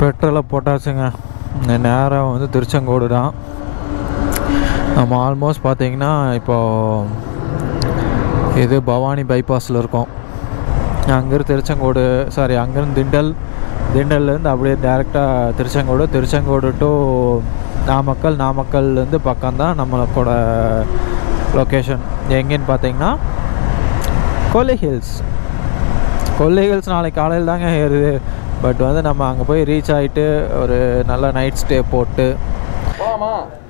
பெட்ரோலை போட்டாச்சுங்க. நேராக வந்து திருச்செங்கோடு தான். நம்ம ஆல்மோஸ்ட் பார்த்தீங்கன்னா இப்போது இது பவானி பைபாஸில் இருக்கோம். அங்கேருந்து திருச்செங்கோடு அங்கேருந்து திண்டல்லேருந்து அப்படியே டேரெக்டாக திருச்செங்கோடு டு நாமக்கல்லேருந்து பக்கம்தான் நம்மளோட லொக்கேஷன். எங்கேன்னு பார்த்தீங்கன்னா கொல்லி ஹில்ஸ் நாளைக்கு காலையில் தாங்க ஏறுது. பட் வந்து நம்ம அங்கே போய் ரீச் ஆகிட்டு ஒரு நல்ல நைட் ஸ்டே போட்டு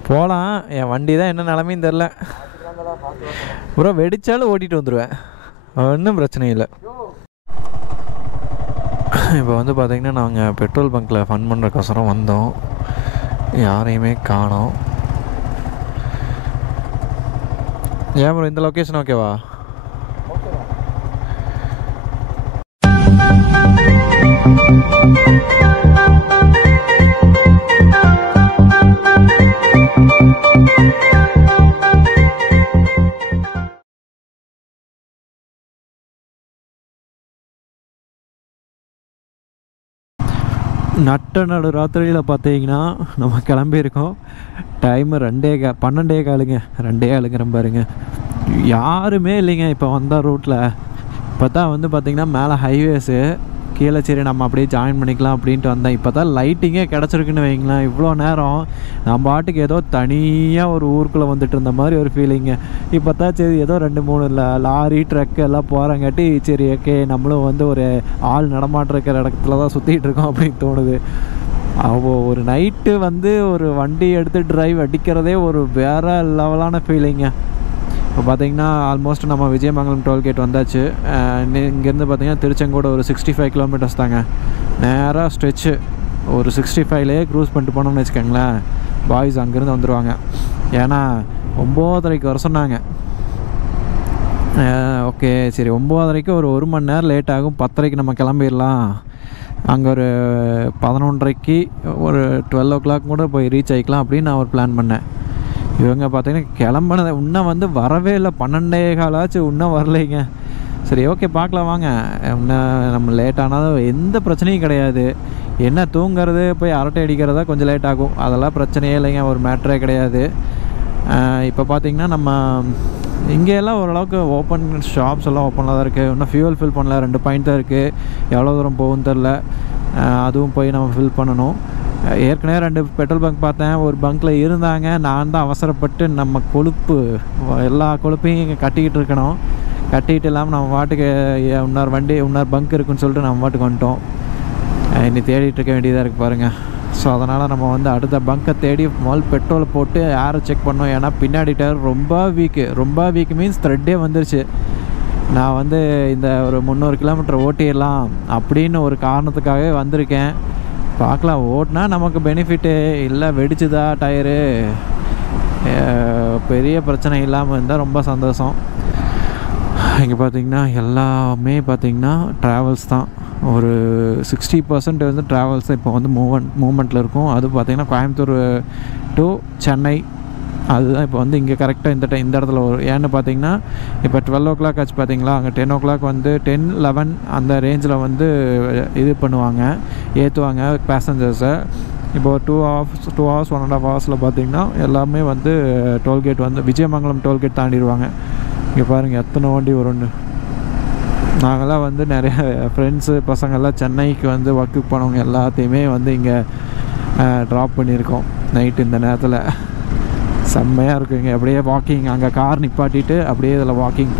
போகலாம். என் வண்டி தான் என்ன நிலமையும் தெரில ப்ரோ. வெடித்தாலும் ஓட்டிகிட்டு வந்துடுவேன், ஒன்றும் பிரச்சனை இல்லை. இப்போ வந்து பார்த்திங்கன்னா நாங்கள் பெட்ரோல் பங்க்கில் ஃபன் பண்ணுறக்கோசரம் வந்தோம். யாரையுமே காணோம். ஏன் ப்ரோ இந்த லொக்கேஷன் ஓகேவா? நடு ராத்திரியில் பார்த்தீங்கன்னா நம்ம கிளம்பியிருக்கோம். டைமு 12:15 பாருங்க. யாருமே இல்லைங்க இப்போ வந்தால் ரூட்டில். இப்போ தான் வந்து பார்த்திங்கன்னா மேலே ஹைவேஸு கீழே சரி நம்ம அப்படியே ஜாயின் பண்ணிக்கலாம் அப்படின்ட்டு வந்தேன். இப்போ தான் லைட்டிங்கே கிடச்சிருக்குன்னு வைங்களேன். இவ்வளோ நேரம் நம்ம பாட்டுக்கு ஏதோ தனியாக ஒரு ஊருக்குள்ளே வந்துட்டு இருந்த மாதிரி ஒரு ஃபீலிங்கு. இப்போ தான் சரி ஏதோ 2-3 லாரி ட்ரக்கு எல்லாம் போகிறங்காட்டி சரி ஓகே நம்மளும் வந்து ஒரு ஆள் நடமாட்டம் இருக்கிற இடத்துல தான் சுற்றிட்டு இருக்கோம் அப்படின்னு தோணுது. ஒரு நைட்டு வந்து ஒரு வண்டி எடுத்து டிரைவ் அடிக்கிறதே ஒரு வேறு லெவலான ஃபீலிங்க. இப்போ பார்த்திங்கன்னா ஆல்மோஸ்ட் நம்ம விஜயமங்கலம் டோல்கேட் வந்தாச்சு. இங்கேருந்து பார்த்திங்கன்னா திருச்செங்கோடு ஒரு 65 கிலோமீட்டர்ஸ் தாங்க. நேராக ஸ்ட்ரெச்சு ஒரு 65லேயே க்ரூஸ் பண்ணிட்டு போனோம்னு வச்சுக்கோங்களேன். பாய்ஸ் அங்கேருந்து வந்துடுவாங்க. ஏன்னா 9:30 வர சொன்னாங்க. ஓகே சரி 9:30 ஒரு மணி நேரம் லேட் ஆகும். 10:30 நம்ம கிளம்பிடலாம். அங்கே ஒரு 11:30 ஒரு 12 o'clock கூட போய் ரீச் ஆகிக்கலாம் அப்படின்னு நான் ஒரு பிளான் பண்ணேன். இவங்க பார்த்தீங்கன்னா கிளம்புனது இன்னும் வந்து வரவே இல்லை. 12:15 இன்னும் வரலைங்க. சரி ஓகே பார்க்கலாம் வாங்க. இன்னும் நம்ம லேட் ஆனாலும் எந்த பிரச்சனையும் கிடையாது. என்ன தூங்குறது போய் அரட்டை அடிக்கிறதா கொஞ்சம் லேட் ஆகும். அதெல்லாம் பிரச்சனையே இல்லைங்க, ஒரு மேட்ரே கிடையாது. இப்போ பார்த்திங்கன்னா நம்ம இங்கேயெல்லாம் ஓரளவுக்கு ஓப்பன் ஷாப்ஸ் எல்லாம் ஓப்பனில் தான் இருக்குது. இன்னும் ஃபியூவல் ஃபில் பண்ணல. 2 பாயிண்ட் தான் இருக்குது. எவ்வளோ தூரம் போகும்னு தெரில. அதுவும் போய் நம்ம ஃபில் பண்ணணும். ஏற்கனவே 2 பெட்ரோல் பங்க் பார்த்தேன். ஒரு பங்க்கில் இருந்தாங்க. நான் தான் அவசரப்பட்டு நம்ம எல்லா கொழுப்பையும் இங்கே கட்டிக்கிட்டு இருக்கணும். கட்டிக்கிட்டு இல்லாமல் நம்ம பாட்டுக்கு இன்னொரு பங்க் இருக்குன்னு சொல்லிட்டு நம்ம பாட்டுக்கு வந்துட்டோம். இன்னி தேடிட்டு இருக்க வேண்டியதாக இருக்குது பாருங்கள். ஸோ அதனால் நம்ம வந்து அடுத்த பங்கை தேடி முதல் பெட்ரோல் போட்டு ஏரை செக் பண்ணோம். ஏன்னா பின்னாடி டயர் ரொம்ப வீக்கு மீன்ஸ் த்ரெட்டே வந்துருச்சு. நான் வந்து இந்த ஒரு 300 கிலோமீட்டர் ஓட்டிடலாம் அப்படின்னு ஒரு காரணத்துக்காகவே வந்திருக்கேன். பார்க்கலாம், ஓட்டினா நமக்கு பெனிஃபிட்டு. இல்லை வெடிச்சுதா டயரு, பெரிய பிரச்சனை இல்லாமல் இருந்தால் ரொம்ப சந்தோஷம். இங்கே பார்த்திங்கன்னா எல்லாமே பார்த்திங்கன்னா ட்ராவல்ஸ் தான். ஒரு 60% வந்து ட்ராவல்ஸ் இப்போ வந்து மூமெண்ட்டில் இருக்கும். அது பார்த்திங்கன்னா கோயம்புத்தூர் டு சென்னை அதுதான் இப்போ வந்து இங்கே கரெக்டாக இந்த இடத்துல வரும். ஏன்னு பார்த்தீங்கன்னா இப்போ 12 o'clock ஆச்சு பார்த்தீங்களா. அங்கே 10 o'clock வந்து 10-11 அந்த ரேஞ்சில் வந்து இது பண்ணுவாங்க, ஏற்றுவாங்க பேசஞ்சர்ஸை. இப்போ 2 hours 1.5 hours பார்த்தீங்கன்னா எல்லாமே வந்து டோல்கேட் வந்து விஜயமங்கலம் டோல்கேட் தாண்டிடுவாங்க. இங்கே பாருங்கள் எத்தனை வண்டி வரும்னு. நாங்கள்லாம் வந்து நிறைய ஃப்ரெண்ட்ஸு பசங்கள்லாம் சென்னைக்கு வந்து ஒர்க்குக்கு போனவங்க எல்லாத்தையுமே வந்து இங்கே ட்ராப் பண்ணியிருக்கோம் நைட்டு இந்த நேரத்தில். செம்மையாக இருக்குங்க. அப்படியே வாக்கிங், அங்கே கார் நிப்பாட்டிட்டு அப்படியே இதில் வாக்கிங்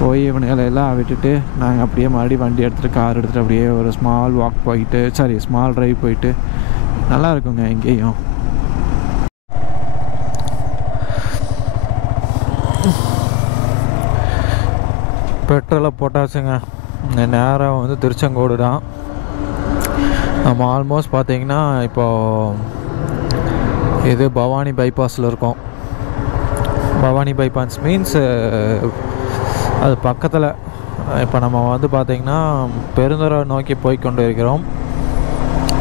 போய் இவனுங்களை எல்லாம் விட்டுட்டு நாங்கள் அப்படியே மறுபடியும் வண்டி எடுத்துகிட்டு கார் எடுத்துகிட்டு அப்படியே ஒரு ஸ்மால் ட்ரைவ் போயிட்டு நல்லா இருக்குங்க. இங்கேயும் பெட்ரோலை போட்டாச்சுங்க. நேராக வந்து திருச்செங்கோடு தான். நம்ம ஆல்மோஸ்ட் பார்த்திங்கன்னா இப்போது இது பவானி பைபாஸில் இருக்கோம். பவானி பைபாஸ் மீன்ஸ் அது பக்கத்தில். இப்போ நம்ம வந்து பார்த்திங்கன்னா பெருந்துறை நோக்கி போய் கொண்டு இருக்கிறோம்.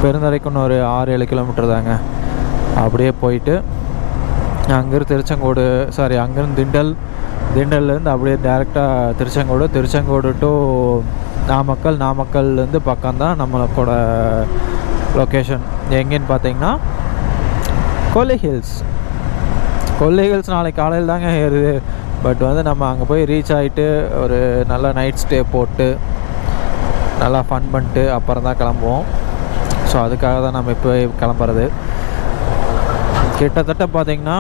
பெருந்துறைக்குன்னு ஒரு 6-7 கிலோமீட்டர் தாங்க. அப்படியே போயிட்டு அங்கேருந்து திண்டல்லேருந்து அப்படியே டேரெக்டாக திருச்செங்கோடு டு நாமக்கல்லேருந்து பக்கம்தான் நம்மளோட லொக்கேஷன். எங்கேன்னு பார்த்தீங்கன்னா கொல்லி ஹில்ஸ். நாளைக்கு காலையில் தாங்க ஏறுது. பட் வந்து நம்ம அங்கே போய் ரீச் ஆகிட்டு ஒரு நல்ல நைட் ஸ்டே போட்டு நல்லா ஃபன் பண்ணிட்டு அப்புறம் தான் கிளம்புவோம். ஸோ அதுக்காக தான் நம்ம இப்போ கிளம்புறது. கிட்டத்தட்ட பார்த்திங்கன்னா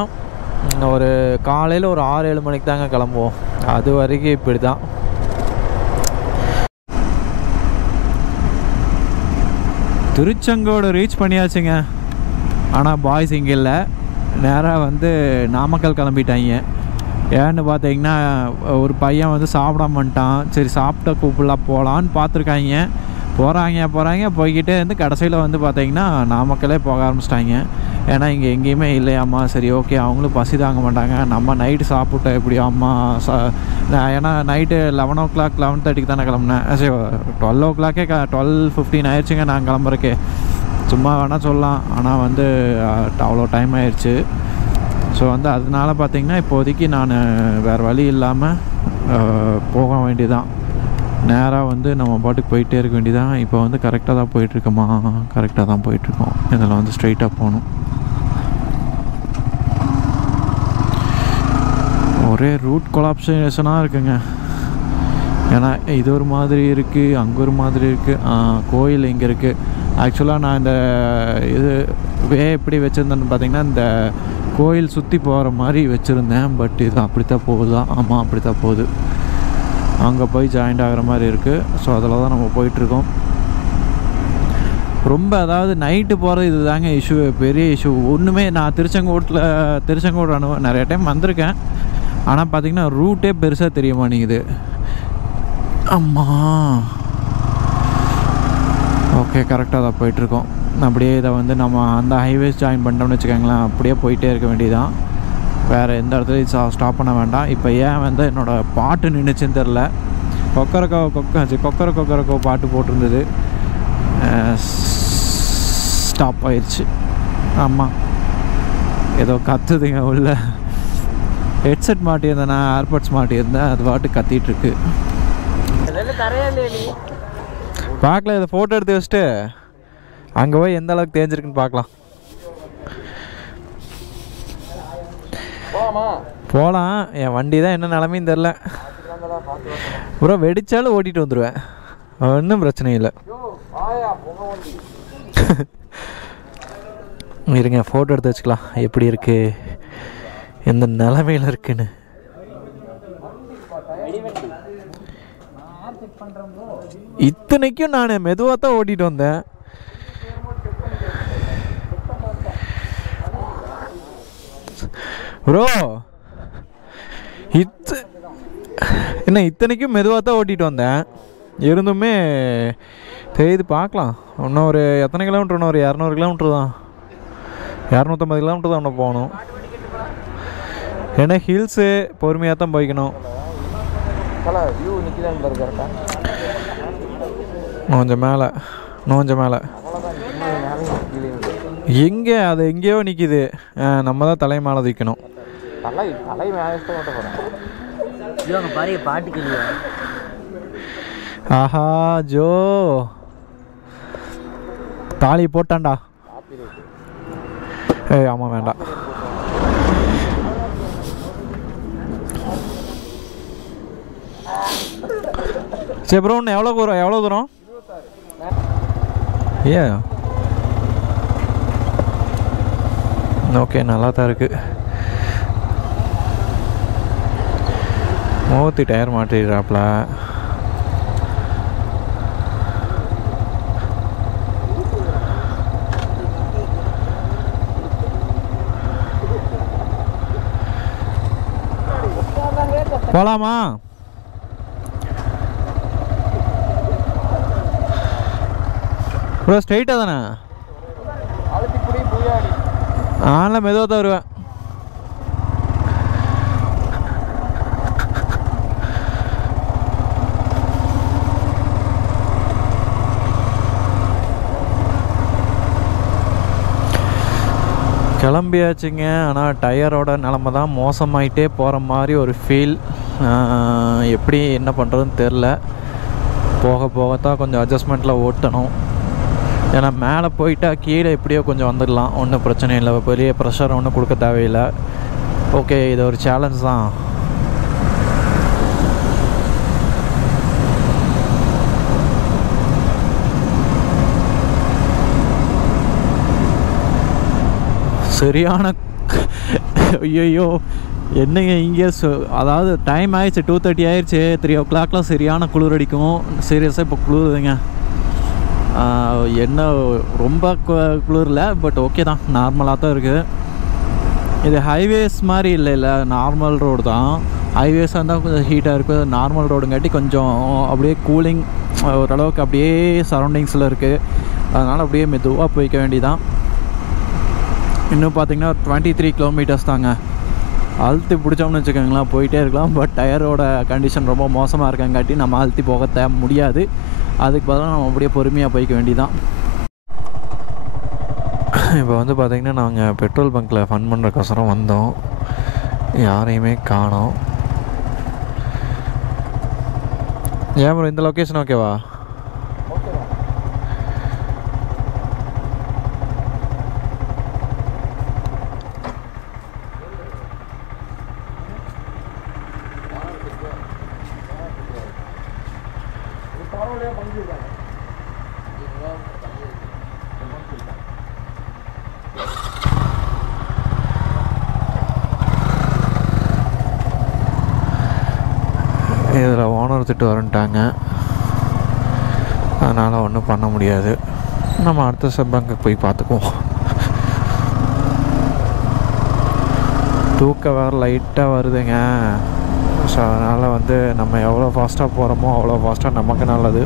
ஒரு காலையில் ஒரு 6-7 மணிக்கு தாங்க கிளம்புவோம். அது வரைக்கும் இப்படி தான். திருச்செங்கோடு ரீச் பண்ணியாச்சுங்க. ஆனால் பாய்ஸ் இங்கே இல்லை, நேராக வந்து நாமக்கல் கிளம்பிட்டாங்க. ஏன்னு பார்த்தீங்கன்னா ஒரு பையன் வந்து சாப்பிடாம வந்துட்டான். சரி சாப்பிட்ட கூப்பிடலாம் போகலான்னு பார்த்துருக்காங்க. போகிறாங்க போய்கிட்டே இருந்து கடைசியில் வந்து பார்த்திங்கன்னா நாமக்கலே போக ஆரம்பிச்சிட்டாங்க. ஏன்னா இங்கே எங்கேயுமே இல்லையாம்மா. சரி ஓகே, அவங்களும் பசி தாங்க மாட்டாங்க. நம்ம நைட்டு சாப்பிட்டோம் எப்படியோ அம்மா ஏன்னா நைட்டு 11 o'clock 11:30 தானே கிளம்புனேன். சரி 12 o'clock 12:15 ஆயிடுச்சுங்க நான் கிளம்புறக்கே. சும்மா வேணால் சொல்லலாம், ஆனால் வந்து அவ்வளோ டைம் ஆயிடுச்சு. ஸோ வந்து அதனால பார்த்திங்கன்னா இப்போதைக்கு நான் வேறு வழி இல்லாமல் போக வேண்டியதான். நேராக வந்து நம்ம பாட்டுக்கு போயிட்டே இருக்க வேண்டியதான். இப்போ வந்து கரெக்டாக தான் போயிட்டுருக்கோமா? கரெக்டாக தான் போயிட்டுருக்கோம். இதில் வந்து ஸ்ட்ரைட்டாக போகணும். ஒரே ரூட் கொலாப்ஷேஷனாக இருக்குங்க. ஏன்னா இது ஒரு மாதிரி இருக்குது, அங்கே ஒரு மாதிரி இருக்குது. கோயில் இங்கே இருக்குது. ஆக்சுவலாக நான் இந்த இது எப்படி வச்சுருந்தேன்னு பார்த்திங்கன்னா இந்த கோயில் சுற்றி போகிற மாதிரி வச்சுருந்தேன். பட் இது அப்படித்தான் போகுதா? ஆமாம், அப்படித்தான் போகுது. அங்கே போய் ஜாயிண்ட் ஆகிற மாதிரி இருக்குது. ஸோ அதில் தான் நம்ம போயிட்டுருக்கோம். ரொம்ப அதாவது நைட்டு போகிறது இது தாங்க இஷ்யூ, பெரிய இஷ்யூ. ஒன்றுமே நான் திருச்செங்கோடு நிறைய டைம் வந்திருக்கேன். ஆனால் பார்த்திங்கன்னா ரூட்டே பெருசாக தெரிய மாட்டேங்குது. ஆமாம், ஓகே, கரெக்டாக தான் போயிட்டுருக்கோம். அப்படியே இதை வந்து நம்ம அந்த ஹைவேஸ் ஜாயின் பண்ணிட்டோம்னு வச்சுக்கோங்களேன், அப்படியே போயிட்டே இருக்க வேண்டியதான். வேறு எந்த இடத்துலையும் ஸ்டாப் பண்ண வேண்டாம். இப்போ ஏன் வந்து என்னோடய பாட்டு நின்றுச்சுன்னு தெரில. கொக்கரக்கோ பாட்டு போட்டிருந்தது, ஸ்டாப் ஆயிடுச்சு. ஆமாம், ஏதோ கத்துதுங்க உள்ள. ஹெட்செட் மாட்டியிருந்தேன், நான் ஏர்பட்ஸ் மாட்டியிருந்தேன், அது பாட்டு கத்திகிட்ருக்கு. பார்க்கலாம், இதை ஃபோட்டோ எடுத்து வச்சுட்டு அங்கே போய் எந்த அளவுக்கு தேஞ்சிருக்குன்னு பார்க்கலாம். போகலாம். என் வண்டி தான் என்ன நிலமையும் தெரில ப்ரோ. வெடிச்சாலும் ஓட்டிகிட்டு வந்துடுவேன், ஒன்றும் பிரச்சனை இல்லை. இருங்க, ஃபோட்டோ எடுத்து வச்சுக்கலாம் எப்படி இருக்குது, எந்த நிலமையில் இருக்குன்னு. இத்தனைக்கும் நான் மெதுவாக தான் ஓட்டிகிட்டு வந்தேன். ப்ரோ என்ன இத்தனைக்கும் மெதுவாக தான் ஓட்டிகிட்டு வந்தேன். இருந்துமே தெரியுது. பார்க்கலாம், இன்னும் ஒரு எத்தனை கிலோமீட்டர்? இன்னும் ஒரு 200 கிலோமீட்டர் தான், 250 கிலோமீட்டர் தான் இன்னும் போகணும். ஏன்னா ஹில்ஸு பொறுமையாக தான் போய்க்கணும். கொஞ்சம் மேலே எங்கே அது எங்கேயோ நிற்கிது. நம்ம தான் தலை மேலே தூக்கணும். ஆஹா ஜோ தாலி போட்டான்டா. ஏய் ஆமாம், வேண்டாம். சரி ப்ரோ, இன்னும் எவ்வளோ தூரம்? ஏ ஓகே, நல்லா தான் இருக்குது. மூத்தி டயர் மாட்டிடுறாப்ல. போகலாமா? ப்ரோ ஸ்ட்ரைட்டாக தானே? ஆன்லாம் மெதுவாக தான் வருவேன். கிளம்பியாச்சுங்க. ஆனால் டயரோட நிலமை தான் மோசமாயிட்டே போகிற மாதிரி ஒரு ஃபீல். எப்படி என்ன பண்ணுறதுன்னு தெரில. போக போகத்தான் கொஞ்சம் அட்ஜஸ்ட்மெண்ட்டில் ஓட்டணும். ஏன்னா மேலே போயிட்டா கீழே எப்படியோ கொஞ்சம் வந்துடலாம், ஒன்றும் பிரச்சனை இல்லை, பெரிய ப்ரெஷர் ஒன்றும் கொடுக்க தேவையில்லை. ஓகே, இது ஒரு சேலஞ்ச் தான். சரியான ஐயோ என்னங்க இங்கே அதாவது டைம் ஆயிடுச்சு, 2:30 ஆயிடுச்சு. 3 o'clock சரியான குளிர் அடிக்கும். சீரியஸாக இப்போ குளிருதுங்க. என்ன ரொம்ப குளிரில், பட் ஓகே தான், நார்மலாக தான் இருக்குது. இது ஹைவேஸ் மாதிரி இல்லை, நார்மல் ரோடு தான். ஹைவேஸாக இருந்தால் கொஞ்சம் ஹீட்டாக இருக்குது. நார்மல் ரோடுங்காட்டி கொஞ்சம் அப்படியே கூலிங் ஓரளவுக்கு அப்படியே சரௌண்டிங்ஸில் இருக்குது. அதனால் அப்படியே மெதுவாக போய்க்க வேண்டியதான். இன்னும் பார்த்திங்கன்னா 23 kilometers தாங்க. அழுத்தி பிடிச்சோம்னு வச்சுக்கோங்களேன், போயிட்டே இருக்கலாம். பட் டயரோட கண்டிஷன் ரொம்ப மோசமாக இருக்கங்காட்டி நம்ம அழுத்தி போக முடியாது. அதுக்கு பதிலாக நம்ம அப்படியே பொறுமையாக போய்க்க வேண்டியதான். இப்போ வந்து பார்த்திங்கன்னா நாங்கள் பெட்ரோல் பங்க்கில் ஃபன் பண்ணுறக்கோசரம் வந்தோம். யாரையுமே காணோம். ஏன் ப்ரோ இந்த லொக்கேஷன் ஓகேவா? இதில் ஓனர் திட்டு வரன்ட்டாங்க, அதனால் ஒன்றும் பண்ண முடியாது. நம்ம அடுத்த சப்பாங்க போய் பார்த்துக்குவோம். தூக்கம் வேறு லைட்டாக வருதுங்க. ஸோ அதனால் வந்து நம்ம எவ்வளோ ஃபாஸ்ட்டாக போகிறோமோ அவ்வளோ ஃபாஸ்ட்டாக நமக்கு நல்லது.